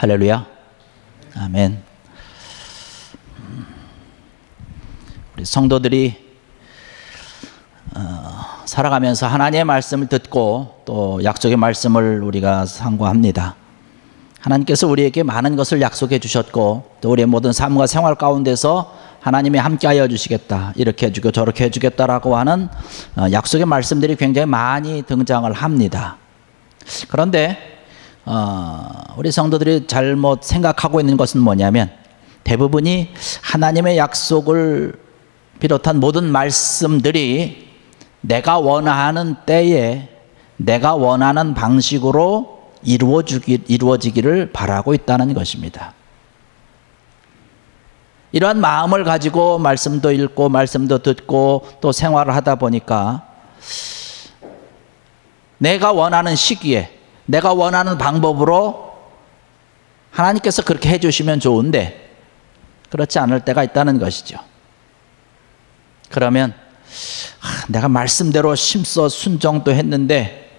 할렐루야. 아멘. 우리 성도들이 살아가면서 하나님의 말씀을 듣고 또 약속의 말씀을 우리가 상고합니다. 하나님께서 우리에게 많은 것을 약속해 주셨고 또 우리의 모든 삶과 생활 가운데서 하나님이 함께하여 주시겠다, 이렇게 해주고 저렇게 해주겠다라고 하는 약속의 말씀들이 굉장히 많이 등장을 합니다. 그런데 우리 성도들이 잘못 생각하고 있는 것은 뭐냐면, 대부분이 하나님의 약속을 비롯한 모든 말씀들이 내가 원하는 때에 내가 원하는 방식으로 이루어지기를 바라고 있다는 것입니다. 이러한 마음을 가지고 말씀도 읽고 말씀도 듣고 또 생활을 하다 보니까 내가 원하는 시기에 내가 원하는 방법으로 하나님께서 그렇게 해주시면 좋은데 그렇지 않을 때가 있다는 것이죠. 그러면 내가 말씀대로 심써 순종도 했는데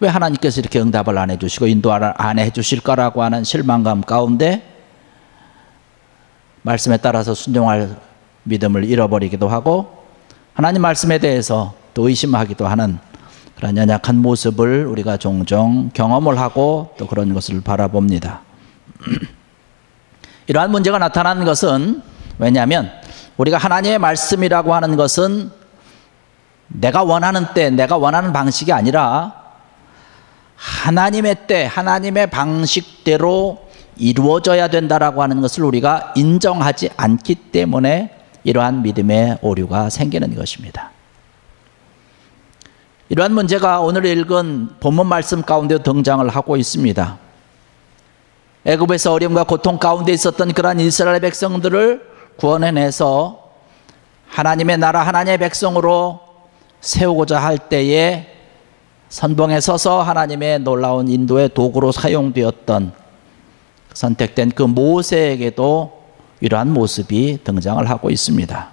왜 하나님께서 이렇게 응답을 안 해주시고 인도 안 해주실까라고 하는 실망감 가운데 말씀에 따라서 순종할 믿음을 잃어버리기도 하고 하나님 말씀에 대해서 또 의심하기도 하는 그런 연약한 모습을 우리가 종종 경험을 하고 또 그런 것을 바라봅니다. 이러한 문제가 나타나는 것은 왜냐하면 우리가 하나님의 말씀이라고 하는 것은 내가 원하는 때 내가 원하는 방식이 아니라 하나님의 때 하나님의 방식대로 이루어져야 된다라고 하는 것을 우리가 인정하지 않기 때문에 이러한 믿음의 오류가 생기는 것입니다. 이러한 문제가 오늘 읽은 본문 말씀 가운데 등장을 하고 있습니다. 애굽에서 어려움과 고통 가운데 있었던 그러한 이스라엘 백성들을 구원해내서 하나님의 나라 하나님의 백성으로 세우고자 할 때에 선봉에 서서 하나님의 놀라운 인도의 도구로 사용되었던 선택된 그 모세에게도 이러한 모습이 등장을 하고 있습니다.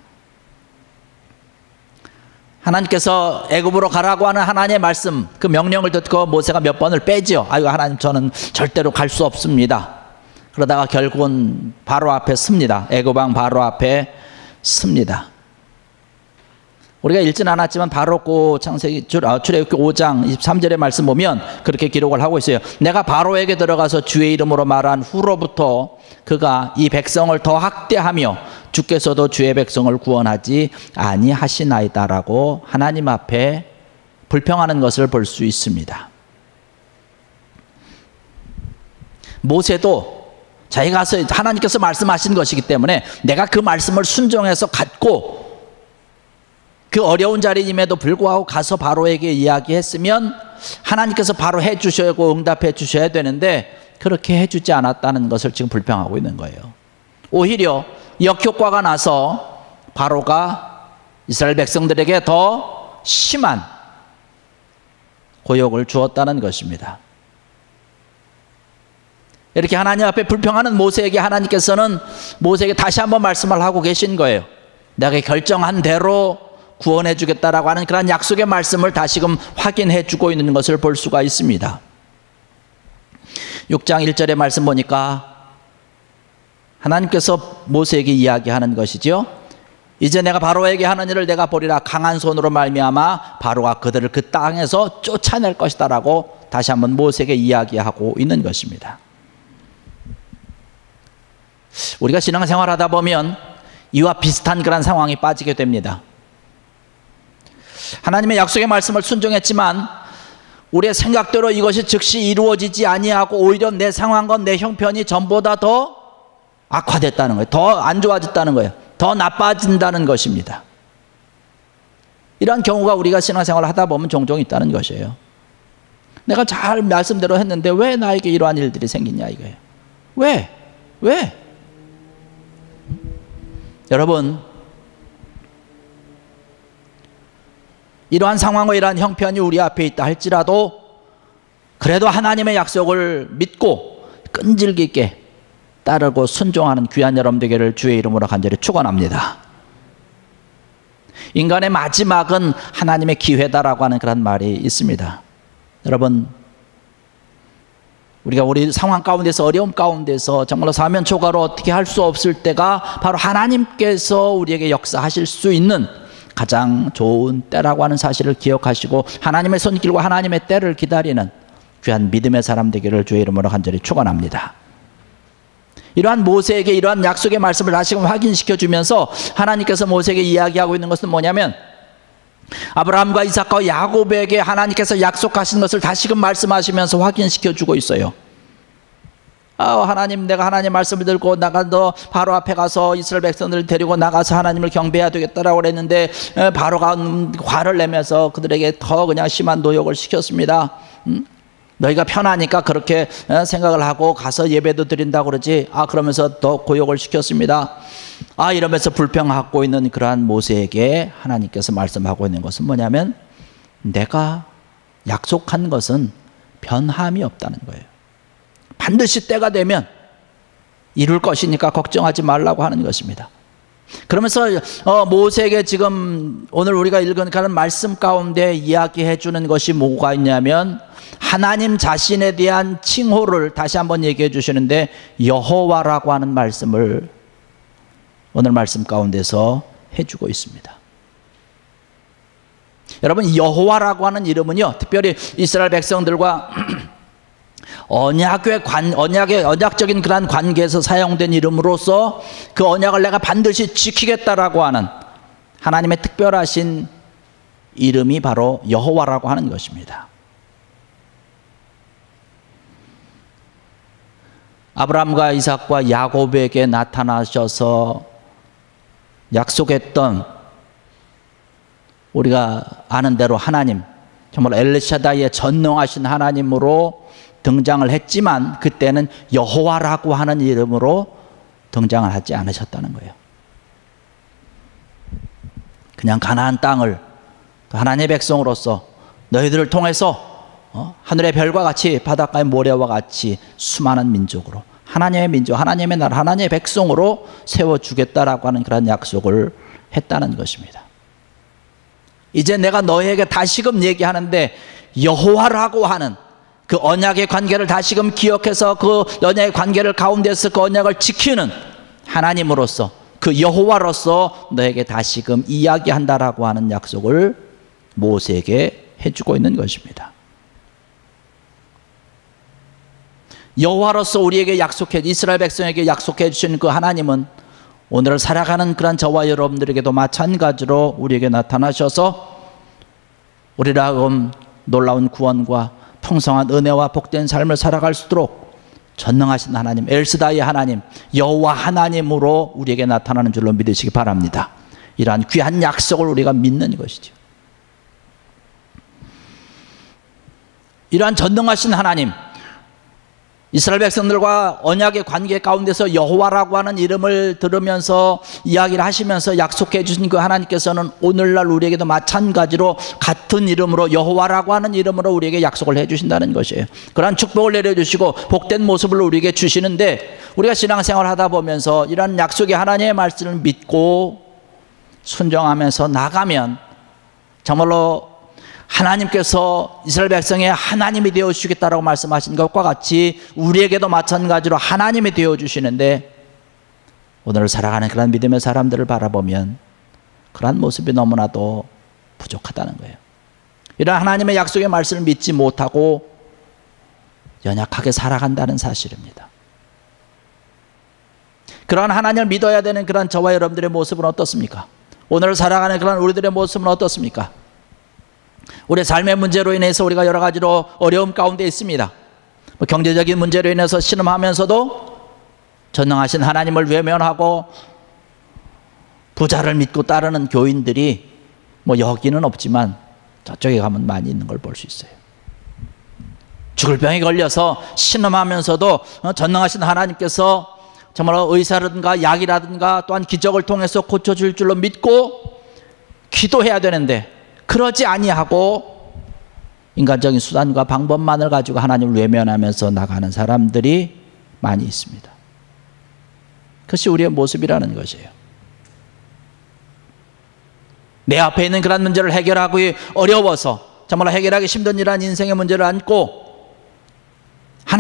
하나님께서 애굽으로 가라고 하는 하나님의 말씀, 그 명령을 듣고 모세가 몇 번을 빼지요. 아이고 하나님, 저는 절대로 갈 수 없습니다. 그러다가 결국은 바로 앞에 섭니다. 애굽 왕 바로 앞에 섭니다. 우리가 읽지는 않았지만 바로 그 출애굽기 5장 23절의 말씀 보면 그렇게 기록을 하고 있어요. 내가 바로에게 들어가서 주의 이름으로 말한 후로부터 그가 이 백성을 더 학대하며 주께서도 주의 백성을 구원하지 아니하시나이다라고 하나님 앞에 불평하는 것을 볼 수 있습니다. 모세도 자기가 하나님께서 말씀하신 것이기 때문에 내가 그 말씀을 순종해서 갖고 그 어려운 자리임에도 불구하고 가서 바로에게 이야기했으면 하나님께서 바로 해주셔고 응답해 주셔야 되는데 그렇게 해주지 않았다는 것을 지금 불평하고 있는 거예요. 오히려 역효과가 나서 바로가 이스라엘 백성들에게 더 심한 고역을 주었다는 것입니다. 이렇게 하나님 앞에 불평하는 모세에게 하나님께서는 모세에게 다시 한번 말씀을 하고 계신 거예요. 내가 결정한 대로 구원해 주겠다라고 하는 그런 약속의 말씀을 다시금 확인해 주고 있는 것을 볼 수가 있습니다. 6장 1절의 말씀 보니까 하나님께서 모세에게 이야기하는 것이죠. 이제 내가 바로에게 하는 일을 내가 보리라. 강한 손으로 말미암아 바로가 그들을 그 땅에서 쫓아낼 것이다 라고 다시 한번 모세에게 이야기하고 있는 것입니다. 우리가 신앙생활하다 보면 이와 비슷한 그런 상황이 빠지게 됩니다. 하나님의 약속의 말씀을 순종했지만 우리의 생각대로 이것이 즉시 이루어지지 아니하고 오히려 내 상황과 내 형편이 전보다 더 악화됐다는 거예요. 더 안 좋아졌다는 거예요. 더 나빠진다는 것입니다. 이러한 경우가 우리가 신앙생활을 하다 보면 종종 있다는 것이에요. 내가 잘 말씀대로 했는데 왜 나에게 이러한 일들이 생기냐 이거예요. 왜? 여러분, 이러한 상황과 이러한 형편이 우리 앞에 있다 할지라도 그래도 하나님의 약속을 믿고 끈질기 있게 따르고 순종하는 귀한 여러분 되기를 주의 이름으로 간절히 축원합니다. 인간의 마지막은 하나님의 기회다라고 하는 그런 말이 있습니다. 여러분, 우리 상황 가운데서, 어려움 가운데서 정말로 사면 초과로 어떻게 할 수 없을 때가 바로 하나님께서 우리에게 역사하실 수 있는 가장 좋은 때라고 하는 사실을 기억하시고 하나님의 손길과 하나님의 때를 기다리는 귀한 믿음의 사람 되기를 주의 이름으로 간절히 축원합니다. 이러한 모세에게 이러한 약속의 말씀을 다시금 확인시켜 주면서 하나님께서 모세에게 이야기하고 있는 것은 뭐냐면, 아브라함과 이삭과 야곱에게 하나님께서 약속하신 것을 다시금 말씀하시면서 확인시켜 주고 있어요. 하나님, 내가 하나님 말씀을 듣고 너 바로 앞에 가서 이스라엘 백성들을 데리고 나가서 하나님을 경배해야 되겠다라고 그랬는데, 바로가 화를 내면서 그들에게 더 그냥 심한 노역을 시켰습니다. 너희가 편하니까 그렇게 생각을 하고 가서 예배도 드린다고 그러지, 그러면서 더 고역을 시켰습니다. 이러면서 불평하고 있는 그러한 모세에게 하나님께서 말씀하고 있는 것은 뭐냐면, 내가 약속한 것은 변함이 없다는 거예요. 반드시 때가 되면 이룰 것이니까 걱정하지 말라고 하는 것입니다. 그러면서 모세에게 지금 오늘 우리가 읽은 그런 말씀 가운데 이야기해 주는 것이 뭐가 있냐면, 하나님 자신에 대한 칭호를 다시 한번 얘기해 주시는데, 여호와라고 하는 말씀을 오늘 말씀 가운데서 해주고 있습니다. 여러분, 여호와라고 하는 이름은요, 특별히 이스라엘 백성들과 언약적인 그러한 관계에서 사용된 이름으로서 그 언약을 내가 반드시 지키겠다라고 하는 하나님의 특별하신 이름이 바로 여호와라고 하는 것입니다. 아브라함과 이삭과 야곱에게 나타나셔서 약속했던, 우리가 아는 대로 하나님, 정말 엘샤다이의 전능하신 하나님으로 등장을 했지만, 그때는 여호와라고 하는 이름으로 등장을 하지 않으셨다는 거예요. 그냥 가나안 땅을 하나님의 백성으로서 너희들을 통해서 하늘의 별과 같이 바닷가의 모래와 같이 수많은 민족으로, 하나님의 민족, 하나님의 나라, 하나님의 백성으로 세워주겠다라고 하는 그런 약속을 했다는 것입니다. 이제 내가 너희에게 다시금 얘기하는데, 여호와라고 하는 그 언약의 관계를 다시금 기억해서 그 언약의 관계를 가운데서 그 언약을 지키는 하나님으로서, 그 여호와로서 너에게 다시금 이야기한다라고 하는 약속을 모세에게 해주고 있는 것입니다. 여호와로서 우리에게 이스라엘 백성에게 약속해 주신 그 하나님은 오늘 살아가는 그런 저와 여러분들에게도 마찬가지로 우리에게 나타나셔서 우리를 하여금 놀라운 구원과 풍성한 은혜와 복된 삶을 살아갈 수 있도록 전능하신 하나님, 엘스다이 하나님, 여호와 하나님으로 우리에게 나타나는 줄로 믿으시기 바랍니다. 이러한 귀한 약속을 우리가 믿는 것이죠. 이러한 전능하신 하나님, 이스라엘 백성들과 언약의 관계 가운데서 여호와라고 하는 이름을 들으면서 이야기를 하시면서 약속해 주신 그 하나님께서는 오늘날 우리에게도 마찬가지로 같은 이름으로, 여호와라고 하는 이름으로 우리에게 약속을 해 주신다는 것이에요. 그러한 축복을 내려주시고 복된 모습을 우리에게 주시는데, 우리가 신앙생활을 하다 보면서 이러한 약속의 하나님의 말씀을 믿고 순종하면서 나가면 정말로 하나님께서 이스라엘 백성의 하나님이 되어주시겠다라고 말씀하신 것과 같이 우리에게도 마찬가지로 하나님이 되어주시는데, 오늘 살아가는 그런 믿음의 사람들을 바라보면 그러한 모습이 너무나도 부족하다는 거예요. 이런 하나님의 약속의 말씀을 믿지 못하고 연약하게 살아간다는 사실입니다. 그런 하나님을 믿어야 되는 그런 저와 여러분들의 모습은 어떻습니까? 오늘 살아가는 그런 우리들의 모습은 어떻습니까? 우리의 삶의 문제로 인해서 우리가 여러 가지로 어려움 가운데 있습니다. 경제적인 문제로 인해서 신음하면서도 전능하신 하나님을 외면하고 부자를 믿고 따르는 교인들이 여기는 없지만 저쪽에 가면 많이 있는 걸 볼 수 있어요. 죽을 병에 걸려서 신음하면서도 전능하신 하나님께서 정말 의사라든가 약이라든가 또한 기적을 통해서 고쳐줄 줄로 믿고 기도해야 되는데, 그러지 아니하고 인간적인 수단과 방법만을 가지고 하나님을 외면하면서 나가는 사람들이 많이 있습니다. 그것이 우리의 모습이라는 것이에요. 내 앞에 있는 그런 문제를 해결하기 어려워서 정말 해결하기 힘든 이러한 인생의 문제를 안고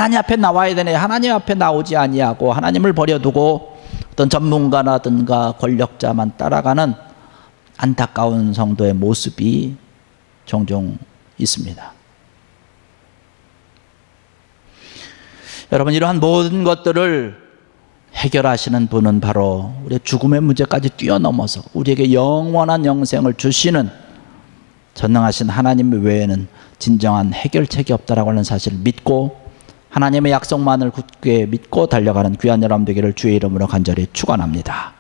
하나님 앞에 나와야 되네. 하나님 앞에 나오지 아니하고 하나님을 버려두고 어떤 전문가라든가 권력자만 따라가는 안타까운 성도의 모습이 종종 있습니다. 여러분, 이러한 모든 것들을 해결하시는 분은 바로 우리의 죽음의 문제까지 뛰어넘어서 우리에게 영원한 영생을 주시는 전능하신 하나님 외에는 진정한 해결책이 없다라고 하는 사실을 믿고 하나님의 약속만을 굳게 믿고 달려가는 귀한 여러분 되기를 주의 이름으로 간절히 축원합니다.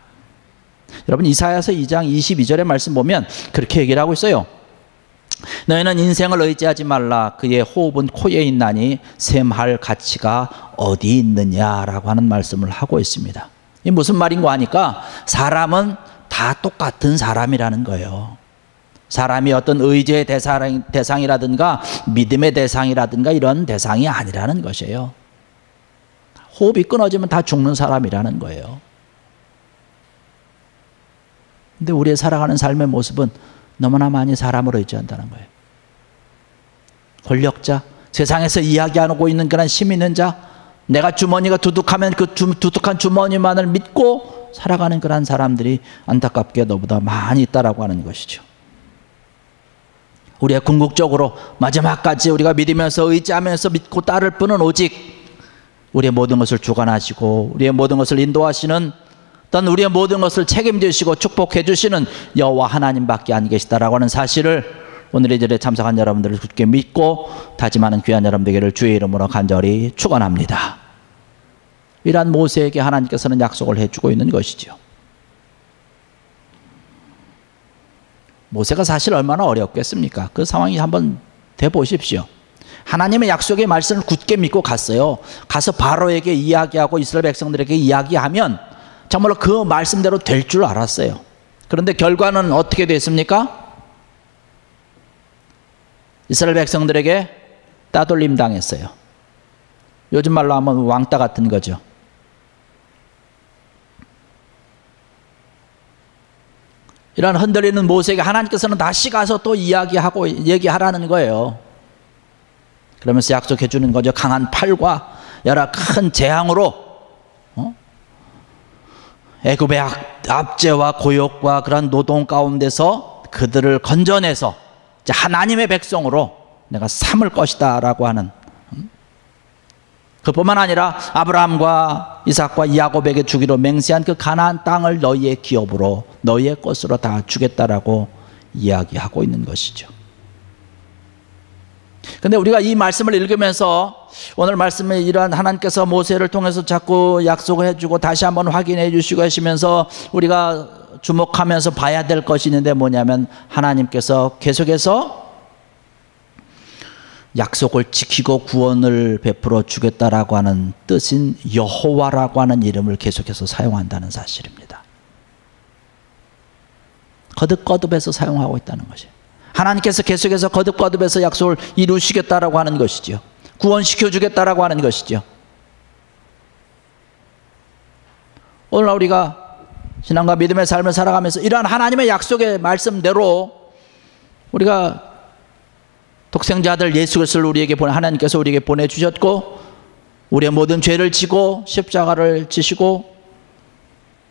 여러분, 이사야서 2장 22절의 말씀 보면 그렇게 얘기를 하고 있어요. 너희는 인생을 의지하지 말라. 그의 호흡은 코에 있나니 셈할 가치가 어디 있느냐라고 하는 말씀을 하고 있습니다. 이게 무슨 말인고 하니까 사람은 다 똑같은 사람이라는 거예요. 사람이 어떤 의지의 대상이라든가 믿음의 대상이라든가 이런 대상이 아니라는 것이에요. 호흡이 끊어지면 다 죽는 사람이라는 거예요. 근데 우리의 살아가는 삶의 모습은 너무나 많이 사람을 의지한다는 거예요. 권력자, 세상에서 이야기하고 있는 그런 힘 있는 자, 내가 주머니가 두둑하면 그 두둑한 주머니만을 믿고 살아가는 그런 사람들이 안타깝게 너보다 많이 있다라고 하는 것이죠. 우리의 궁극적으로 마지막까지 우리가 믿으면서 의지하면서 믿고 따를 분은 오직 우리의 모든 것을 주관하시고 우리의 모든 것을 인도하시는 어떤 우리의 모든 것을 책임지시고 축복해 주시는 여호와 하나님밖에 안 계시다라고 하는 사실을 오늘 이 절에 참석한 여러분들을 굳게 믿고 다짐하는 귀한 여러분 되기를 주의 이름으로 간절히 축원합니다. 이러한 모세에게 하나님께서는 약속을 해주고 있는 것이죠. 모세가 사실 얼마나 어렵겠습니까? 그 상황이 한번 돼보십시오. 하나님의 약속의 말씀을 굳게 믿고 갔어요. 가서 바로에게 이야기하고 이스라엘 백성들에게 이야기하면 정말로 그 말씀대로 될 줄 알았어요. 그런데 결과는 어떻게 됐습니까? 이스라엘 백성들에게 따돌림 당했어요. 요즘 말로 하면 왕따 같은 거죠. 이런 흔들리는 모세에게 하나님께서는 다시 가서 또 이야기하고 얘기하라는 거예요. 그러면서 약속해 주는 거죠. 강한 팔과 여러 큰 재앙으로 애굽의 압제와 고욕과 그런 노동 가운데서 그들을 건져내서 이제 하나님의 백성으로 내가 삼을 것이다 라고 하는, 그뿐만 아니라 아브라함과 이삭과 야곱에게 주기로 맹세한 그 가나안 땅을 너희의 기업으로 너희의 것으로 다 주겠다라고 이야기하고 있는 것이죠. 근데 우리가 이 말씀을 읽으면서 오늘 말씀에 이러한 하나님께서 모세를 통해서 자꾸 약속을 해주고 다시 한번 확인해 주시고 하시면서 우리가 주목하면서 봐야 될 것이 있는데 뭐냐면 하나님께서 계속해서 약속을 지키고 구원을 베풀어 주겠다라고 하는 뜻인 여호와라고 하는 이름을 계속해서 사용한다는 사실입니다. 거듭거듭해서 사용하고 있다는 것이에요. 하나님께서 계속해서 거듭거듭해서 약속을 이루시겠다라고 하는 것이죠. 구원시켜 주겠다라고 하는 것이죠. 오늘날 우리가 신앙과 믿음의 삶을 살아가면서 이러한 하나님의 약속의 말씀대로 우리가 독생자들 예수 그리스도를 우리에게 하나님께서 우리에게 보내주셨고 우리의 모든 죄를 지고 십자가를 지시고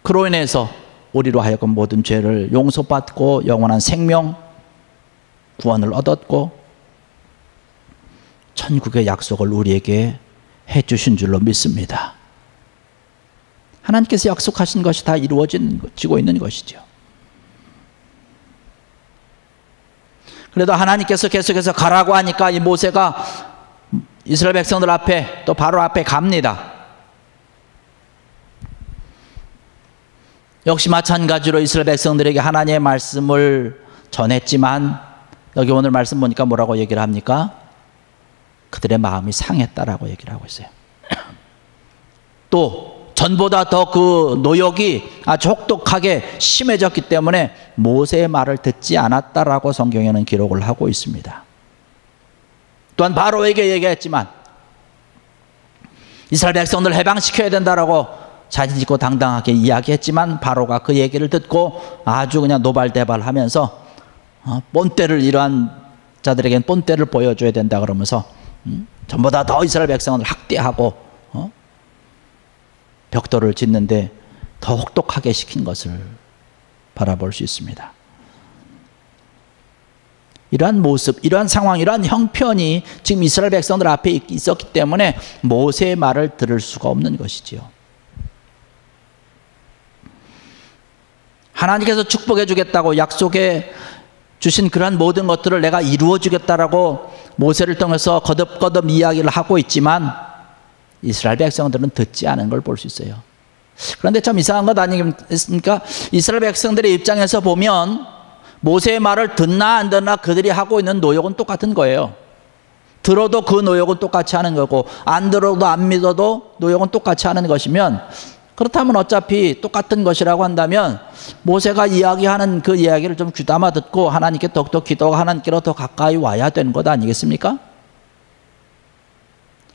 그로 인해서 우리로 하여금 모든 죄를 용서받고 영원한 생명 구원을 얻었고 천국의 약속을 우리에게 해주신 줄로 믿습니다. 하나님께서 약속하신 것이 다 이루어지고 있는 것이죠. 그래도 하나님께서 계속해서 가라고 하니까 이 모세가 이스라엘 백성들 앞에 또 바로 앞에 갑니다. 역시 마찬가지로 이스라엘 백성들에게 하나님의 말씀을 전했지만 여기 오늘 말씀 보니까 뭐라고 얘기를 합니까? 그들의 마음이 상했다라고 얘기를 하고 있어요. 또 전보다 더 그 노역이 아주 혹독하게 심해졌기 때문에 모세의 말을 듣지 않았다라고 성경에는 기록을 하고 있습니다. 또한 바로에게 얘기했지만 이스라엘 백성들 해방시켜야 된다라고 자신있고 당당하게 이야기했지만 바로가 그 얘기를 듣고 아주 그냥 노발대발하면서 본때를 이러한 자들에게는 본때를 보여줘야 된다 그러면서 전보다 더 이스라엘 백성을 학대하고 벽돌을 짓는데 더 혹독하게 시킨 것을 바라볼 수 있습니다. 이러한 모습, 이러한 상황, 이러한 형편이 지금 이스라엘 백성들 앞에 있었기 때문에 모세의 말을 들을 수가 없는 것이지요. 하나님께서 축복해 주겠다고 약속해 주신 그러한 모든 것들을 내가 이루어 주겠다라고 모세를 통해서 거듭거듭 이야기를 하고 있지만 이스라엘 백성들은 듣지 않은 걸 볼 수 있어요. 그런데 참 이상한 것 아니겠습니까? 이스라엘 백성들의 입장에서 보면 모세의 말을 듣나 안 듣나 그들이 하고 있는 노역은 똑같은 거예요. 들어도 그 노역은 똑같이 하는 거고 안 들어도 안 믿어도 노역은 똑같이 하는 것이면, 그렇다면 어차피 똑같은 것이라고 한다면 모세가 이야기하는 그 이야기를 좀 귀담아 듣고 하나님께 더욱더 기도하고 하나님께로 더 가까이 와야 되는 것 아니겠습니까?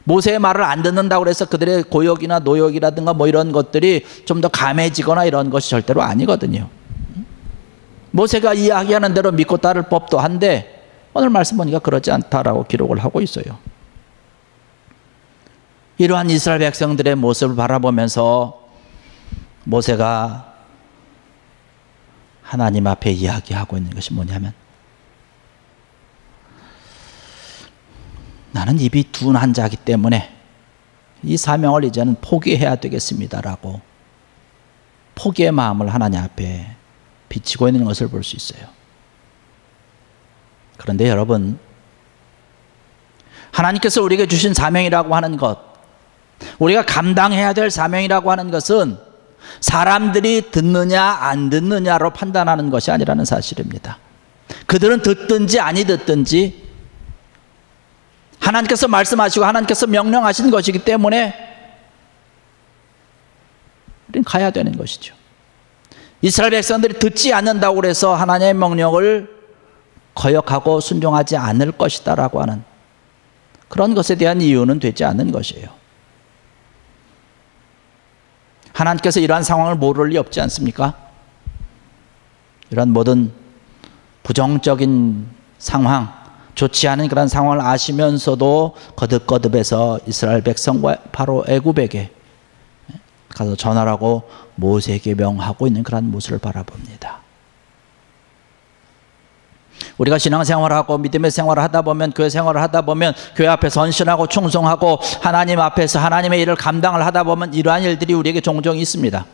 모세의 말을 안 듣는다고 해서 그들의 고역이나 노역이라든가 뭐 이런 것들이 좀 더 감해지거나 이런 것이 절대로 아니거든요. 모세가 이야기하는 대로 믿고 따를 법도 한데 오늘 말씀 보니까 그렇지 않다라고 기록을 하고 있어요. 이러한 이스라엘 백성들의 모습을 바라보면서 모세가 하나님 앞에 이야기하고 있는 것이 뭐냐면, 나는 입이 둔한 자이기 때문에 이 사명을 이제는 포기해야 되겠습니다라고 포기의 마음을 하나님 앞에 비치고 있는 것을 볼 수 있어요. 그런데 여러분, 하나님께서 우리에게 주신 사명이라고 하는 것, 우리가 감당해야 될 사명이라고 하는 것은 사람들이 듣느냐 안 듣느냐로 판단하는 것이 아니라는 사실입니다. 그들은 듣든지 아니 듣든지 하나님께서 말씀하시고 하나님께서 명령하신 것이기 때문에 우리는 가야 되는 것이죠. 이스라엘 백성들이 듣지 않는다고 해서 하나님의 명령을 거역하고 순종하지 않을 것이다 라고 하는 그런 것에 대한 이유는 되지 않는 것이에요. 하나님께서 이러한 상황을 모를 리 없지 않습니까? 이런 모든 부정적인 상황, 좋지 않은 그런 상황을 아시면서도 거듭거듭해서 이스라엘 백성과 바로 애굽에게 가서 전하라고 모세에게 명하고 있는 그런 모습을 바라봅니다. 우리가 신앙생활을 하고 믿음의 생활을 하다 보면, 교회 생활을 하다 보면, 교회 앞에서 헌신하고 충성하고 하나님 앞에서 하나님의 일을 감당을 하다 보면 이러한 일들이 우리에게 종종 있습니다.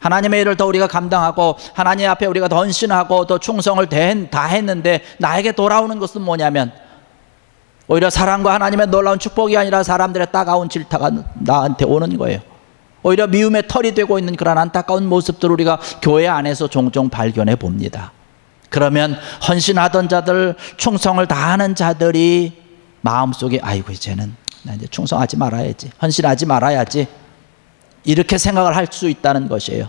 하나님의 일을 더 우리가 감당하고 하나님 앞에 우리가 더 헌신하고 더 충성을 다 했는데 나에게 돌아오는 것은 뭐냐면, 오히려 사랑과 하나님의 놀라운 축복이 아니라 사람들의 따가운 질타가 나한테 오는 거예요. 오히려 미움의 털이 되고 있는 그런 안타까운 모습들을 우리가 교회 안에서 종종 발견해 봅니다. 그러면 헌신하던 자들, 충성을 다하는 자들이 마음속에 아이고 이제는 나 이제 충성하지 말아야지, 헌신하지 말아야지, 이렇게 생각을 할 수 있다는 것이에요.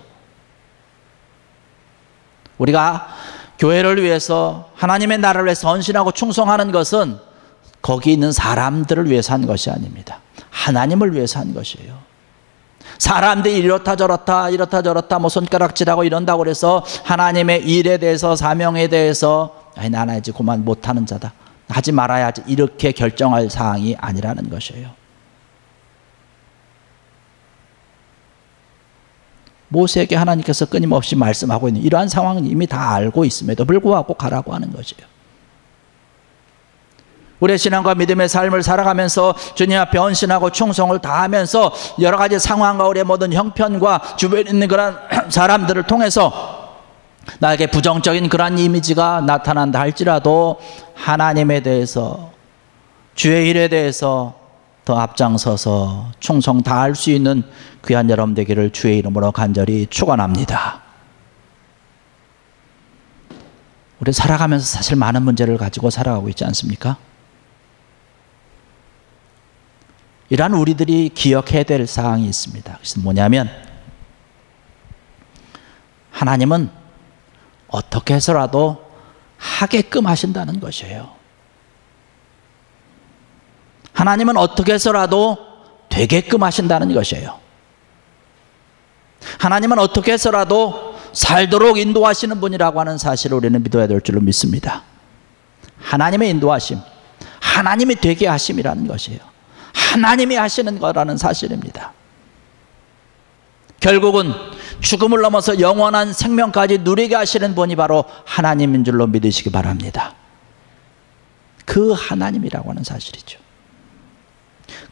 우리가 교회를 위해서 하나님의 나라를 위해서 헌신하고 충성하는 것은 거기 있는 사람들을 위해서 한 것이 아닙니다. 하나님을 위해서 한 것이에요. 사람들이 이렇다 저렇다 뭐 손가락질하고 이런다고 그래서 하나님의 일에 대해서, 사명에 대해서 아니 나는 이제 그만 못하는 자다, 하지 말아야지, 이렇게 결정할 사항이 아니라는 것이에요. 모세에게 하나님께서 끊임없이 말씀하고 있는 이러한 상황은 이미 다 알고 있음에도 불구하고 가라고 하는 것이에요. 우리의 신앙과 믿음의 삶을 살아가면서 주님 앞에 헌신하고 충성을 다하면서 여러 가지 상황과 우리의 모든 형편과 주변에 있는 그런 사람들을 통해서 나에게 부정적인 그런 이미지가 나타난다 할지라도 하나님에 대해서, 주의 일에 대해서 더 앞장서서 충성 다할 수 있는 귀한 여러분 되기를 주의 이름으로 간절히 축원합니다. 우리 살아가면서 사실 많은 문제를 가지고 살아가고 있지 않습니까? 이러한 우리들이 기억해야 될 사항이 있습니다. 그것은 뭐냐면, 하나님은 어떻게 해서라도 하게끔 하신다는 것이에요. 하나님은 어떻게 해서라도 되게끔 하신다는 것이에요. 하나님은 어떻게 해서라도 살도록 인도하시는 분이라고 하는 사실을 우리는 믿어야 될 줄로 믿습니다. 하나님의 인도하심, 하나님이 되게 하심이라는 것이에요. 하나님이 하시는 거라는 사실입니다. 결국은 죽음을 넘어서 영원한 생명까지 누리게 하시는 분이 바로 하나님인 줄로 믿으시기 바랍니다. 그 하나님이라고 하는 사실이죠.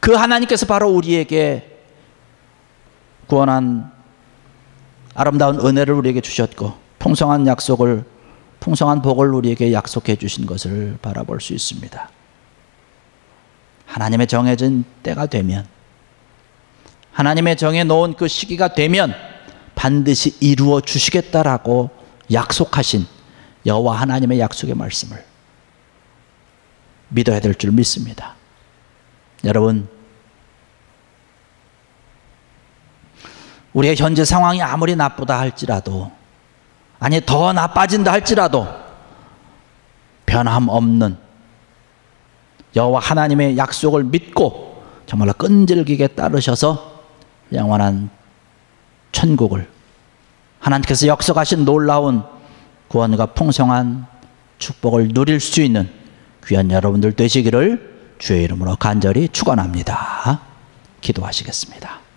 그 하나님께서 바로 우리에게 구원한 아름다운 은혜를 우리에게 주셨고 풍성한 약속을, 풍성한 복을 우리에게 약속해 주신 것을 바라볼 수 있습니다. 하나님의 정해진 때가 되면, 하나님의 정해놓은 그 시기가 되면 반드시 이루어 주시겠다라고 약속하신 여호와 하나님의 약속의 말씀을 믿어야 될 줄 믿습니다. 여러분, 우리의 현재 상황이 아무리 나쁘다 할지라도, 아니 더 나빠진다 할지라도 변함없는 여호와 하나님의 약속을 믿고 정말로 끈질기게 따르셔서 영원한 천국을, 하나님께서 약속하신 놀라운 구원과 풍성한 축복을 누릴 수 있는 귀한 여러분들 되시기를 주의 이름으로 간절히 축원합니다. 기도하시겠습니다.